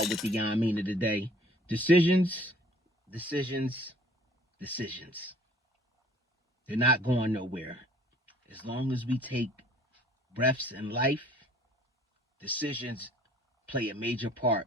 y'all with the Yah-Mean of the day. Decisions, decisions, decisions. They're not going nowhere. As long as we take breaths in life, decisions play a major part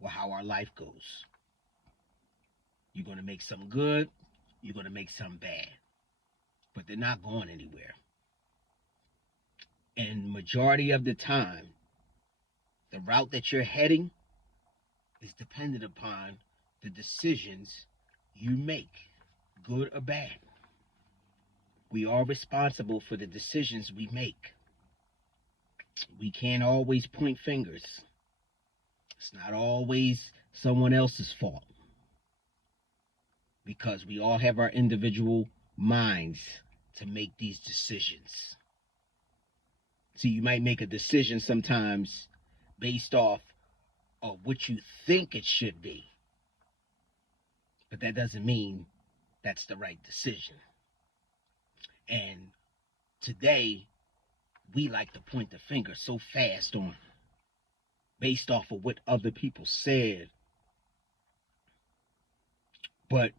with how our life goes. You're going to make some good, you're going to make some bad, but they're not going anywhere. And majority of the time, the route that you're heading is dependent upon the decisions you make, good or bad. We are responsible for the decisions we make. We can't always point fingers. It's not always someone else's fault, because we all have our individual minds to make these decisions. See, you might make a decision sometimes based off of what you think it should be, but that doesn't mean that's the right decision. And today, we like to point the finger so fast on based off of what other people said. But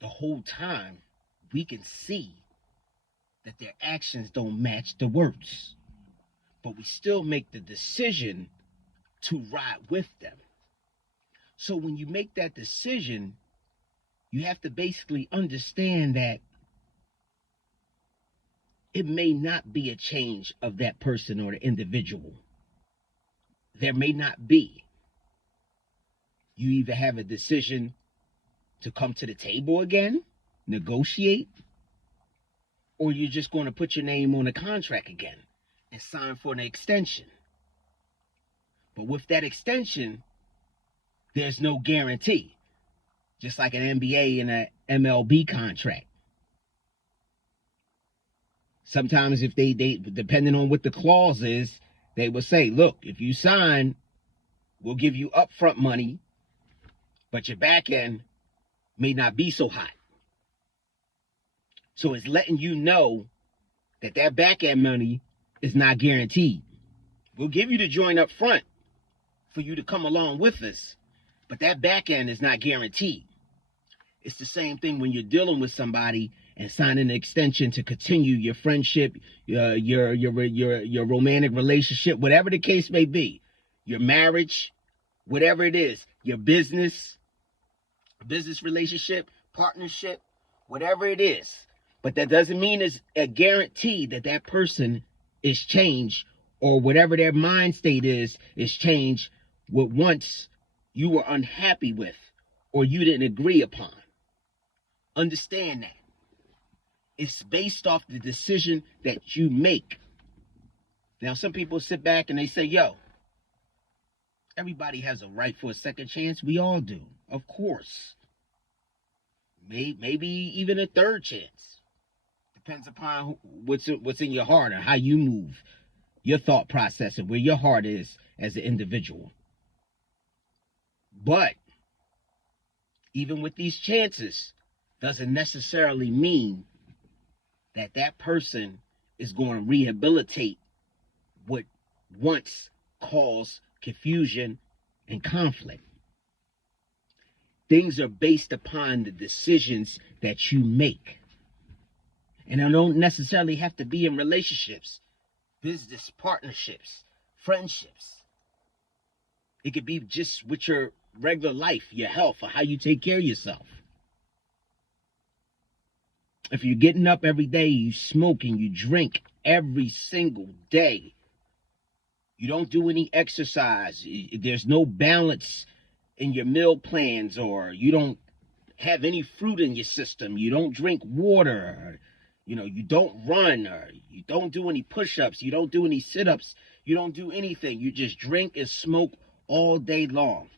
the whole time, we can see that their actions don't match the words. But we still make the decision to ride with them. So when you make that decision, you have to basically understand that it may not be a change of that person or the individual. There may not be. You either have a decision to come to the table again, negotiate, or you're just going to put your name on a contract again and sign for an extension. But with that extension, there's no guarantee. Just like an NBA and an MLB contract. Sometimes if they depending on what the clause is, they will say, look, if you sign, we'll give you upfront money, but your back end may not be so hot. So it's letting you know that that back end money is not guaranteed. We'll give you the joint up front for you to come along with us, but that back end is not guaranteed. It's the same thing when you're dealing with somebody and signing an extension to continue your friendship, your romantic relationship, whatever the case may be, your marriage, whatever it is, your business relationship, partnership, whatever it is. But that doesn't mean it's a guarantee that that person is changed, or whatever their mind state is changed what once you were unhappy with or you didn't agree upon. Understand that. It's based off the decision that you make. Now, some people sit back and they say, yo, everybody has a right for a second chance. We all do, of course. Maybe even a third chance. Depends upon what's in your heart or how you move, your thought process and where your heart is as an individual. But even with these chances, doesn't necessarily mean that that person is going to rehabilitate what once caused confusion and conflict. Things are based upon the decisions that you make. And they don't necessarily have to be in relationships, business partnerships, friendships. It could be just with your regular life, your health, or how you take care of yourself. If you're getting up every day, you smoke and you drink every single day, you don't do any exercise, there's no balance in your meal plans, or you don't have any fruit in your system, you don't drink water, or, you don't run, or you don't do any push-ups, you don't do any sit-ups, you don't do anything, you just drink and smoke all day long.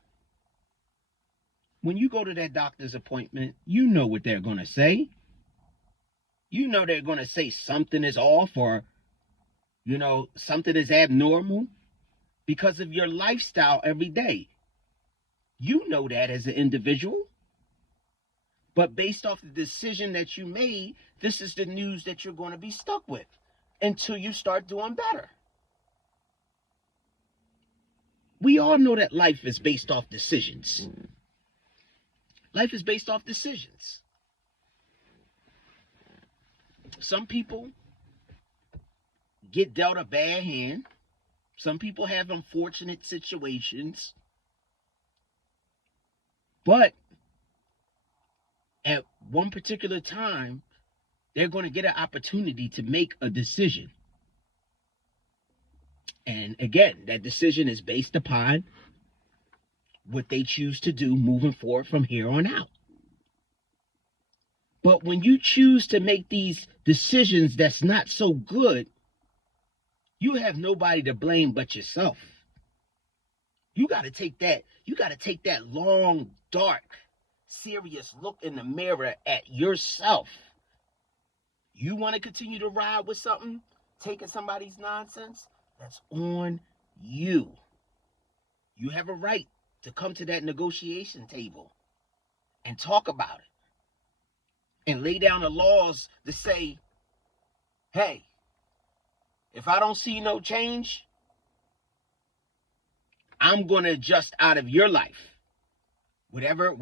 When you go to that doctor's appointment, you know what they're going to say. You know they're going to say something is off, or, something is abnormal because of your lifestyle every day. You know that as an individual. But based off the decision that you made, this is the news that you're going to be stuck with until you start doing better. We all know that life is based off decisions. Life is based off decisions. Some people get dealt a bad hand. Some people have unfortunate situations. But at one particular time, they're going to get an opportunity to make a decision. And again, that decision is based upon what they choose to do moving forward from here on out. But when you choose to make these decisions that's not so good, you have nobody to blame but yourself. You got to take that long, dark, serious look in the mirror at yourself. You want to continue to ride with something, taking somebody's nonsense? That's on you. You have a right to come to that negotiation table and talk about it and lay down the laws to say, hey, if I don't see no change, I'm going to adjust out of your life. Whatever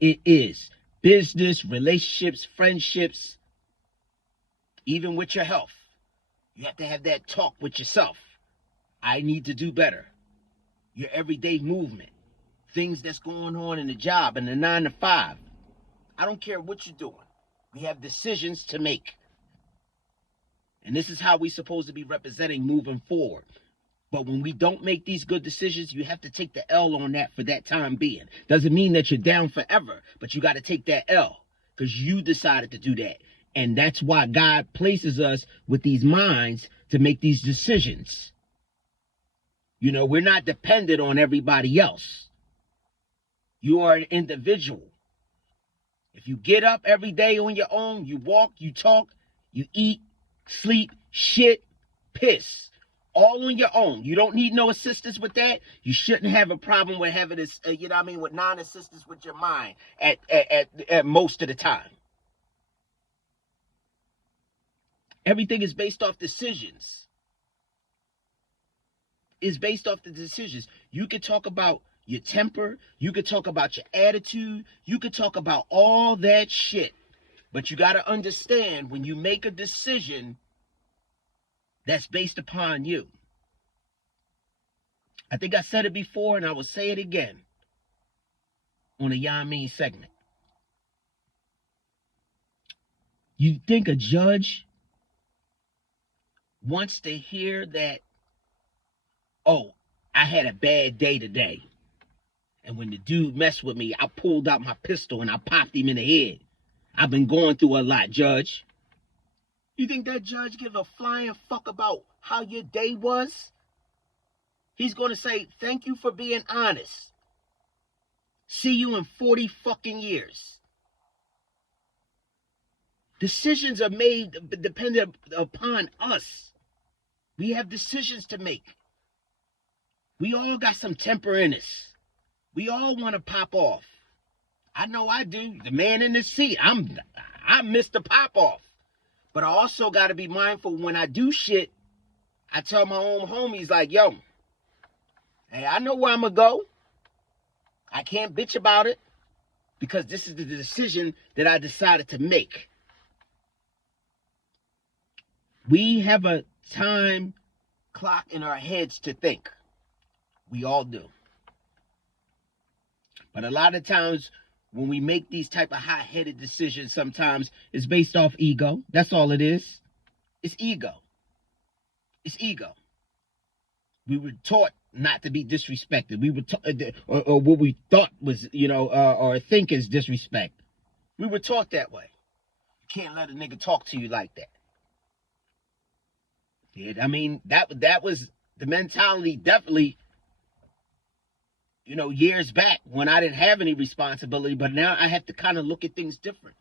it is. Business, relationships, friendships, even with your health. You have to have that talk with yourself. I need to do better. Your everyday movement. Things that's going on in the job, in the 9 to 5. I don't care what you're doing. We have decisions to make. And this is how we're supposed to be representing moving forward. But when we don't make these good decisions, you have to take the L on that for that time being. Doesn't mean that you're down forever, but you got to take that L because you decided to do that. And that's why God places us with these minds to make these decisions. You know, we're not dependent on everybody else. You are an individual. If you get up every day on your own, you walk, you talk, you eat, sleep, shit, piss, all on your own. You don't need no assistance with that. You shouldn't have a problem with having this, with non-assistance with your mind at most of the time. Everything is based off decisions. It's based off the decisions. You could talk about your temper. You could talk about your attitude. You could talk about all that shit. But you got to understand when you make a decision that's based upon you. I think I said it before and I will say it again on a Yah-Mean segment. You think a judge wants to hear that, oh, I had a bad day today. And when the dude messed with me, I pulled out my pistol and I popped him in the head. I've been going through a lot, Judge. You think that judge give a flying fuck about how your day was? He's going to say, thank you for being honest. See you in 40 fucking years. Decisions are made dependent upon us. We have decisions to make. We all got some temper in us. We all want to pop off. I know I do. The man in the seat, I miss the pop off. But I also got to be mindful when I do shit. I tell my own homies like, yo, hey, I know where I'm going to go. I can't bitch about it because this is the decision that I decided to make. We have a time clock in our heads to think. We all do. But a lot of times when we make these type of hot-headed decisions, sometimes it's based off ego. That's all it is. It's ego. It's ego. We were taught not to be disrespected. We were taught, or what we thought was, or think is disrespect. We were taught that way. You can't let a nigga talk to you like that. Yeah, I mean, that was the mentality definitely, years back when I didn't have any responsibility, but now I have to kind of look at things different.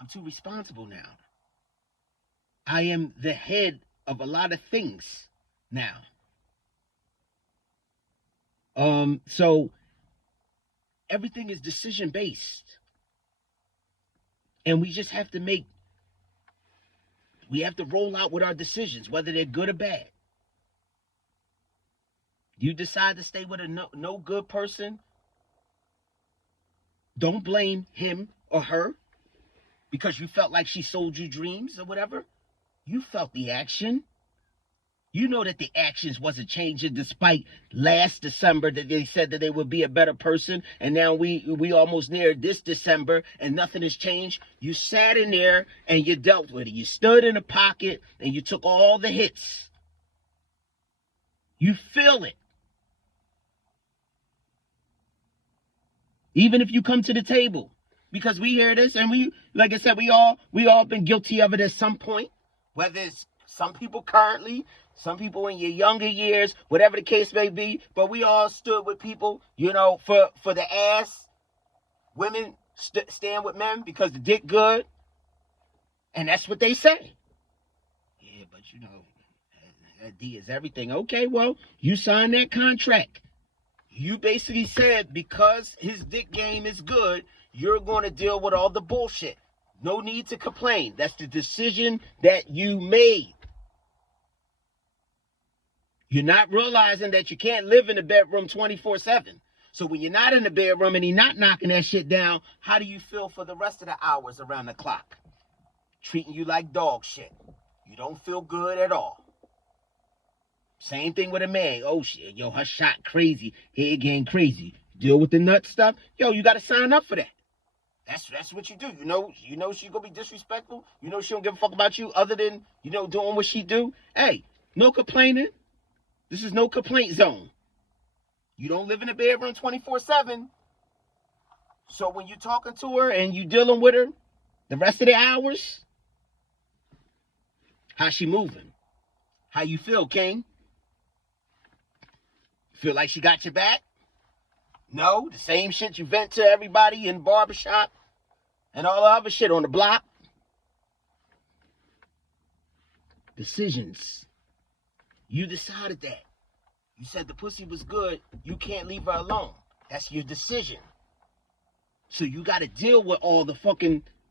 I'm too responsible now. I am the head of a lot of things now. So everything is decision based. And we just have to we have to roll out with our decisions, whether they're good or bad. You decide to stay with a no good person, don't blame him or her because you felt like she sold you dreams or whatever. You felt the action. You know that the actions wasn't changing despite last December that they said that they would be a better person. And now we almost near this December and nothing has changed. You sat in there and you dealt with it. You stood in the pocket and you took all the hits. You feel it. Even if you come to the table, because we hear this and we, like I said, we all been guilty of it at some point, whether it's some people currently, some people in your younger years, whatever the case may be, but we all stood with people, you know, for the ass. Women stand with men because the dick good. And that's what they say. Yeah, but you know, that D is everything. Okay, well, you signed that contract. You basically said because his dick game is good, you're going to deal with all the bullshit. No need to complain. That's the decision that you made. You're not realizing that you can't live in the bedroom 24/7. So when you're not in the bedroom and he's not knocking that shit down, how do you feel for the rest of the hours around the clock? Treating you like dog shit. You don't feel good at all. Same thing with a man. Oh shit, yo, her shot crazy. Head game crazy. Deal with the nut stuff. Yo, you got to sign up for that. That's what you do. You know she gonna be disrespectful. You know she don't give a fuck about you other than, you know, doing what she do. Hey, no complaining. This is no complaint zone. You don't live in a bedroom 24/7. So when you're talking to her and you dealing with her the rest of the hours, how she moving? How you feel, King? Feel like she got your back? No, the same shit you vent to everybody in the barbershop and all the other shit on the block. Decisions. You decided that. You said the pussy was good. You can't leave her alone. That's your decision. So you got to deal with all the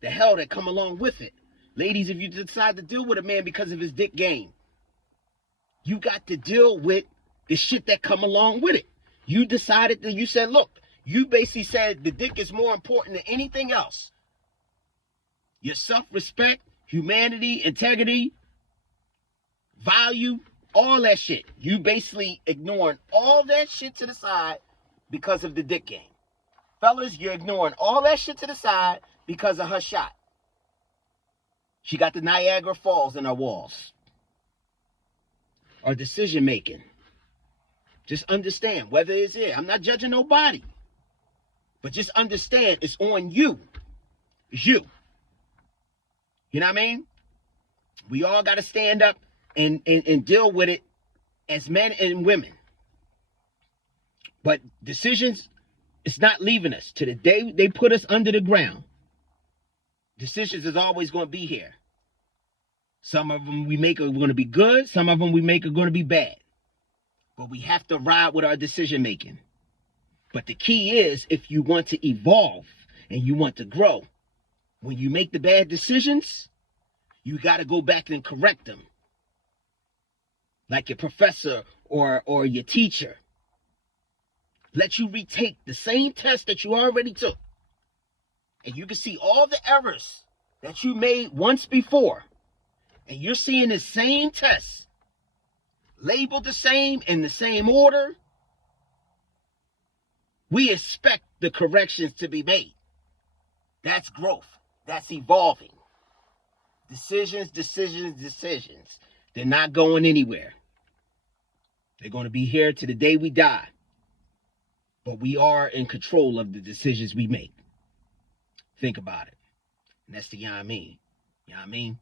hell that come along with it. Ladies, if you decide to deal with a man because of his dick game, you got to deal with the shit that come along with it. You decided that you said, look, you basically said the dick is more important than anything else. Your self-respect, humanity, integrity, value, all that shit. You basically ignoring all that shit to the side because of the dick game. Fellas, you're ignoring all that shit to the side because of her shot. She got the Niagara Falls in her walls. Or decision making. Just understand whether it's it. I'm not judging nobody. But just understand it's on you. It's you. You know what I mean? We all got to stand up and deal with it as men and women. But decisions, it's not leaving us. To the day they put us under the ground, decisions is always going to be here. Some of them we make are going to be good. Some of them we make are going to be bad. But we have to ride with our decision making. But the key is, if you want to evolve and you want to grow, when you make the bad decisions, you got to go back and correct them. Like your professor or your teacher. Let you retake the same test that you already took. And you can see all the errors that you made once before. And you're seeing the same test. Labeled the same, in the same order. We expect the corrections to be made. That's growth. That's evolving. Decisions. They're not going anywhere. They're going to be here to the day we die. But we are in control of the decisions we make. Think about it. And that's the Yah-Mean. You know what I mean?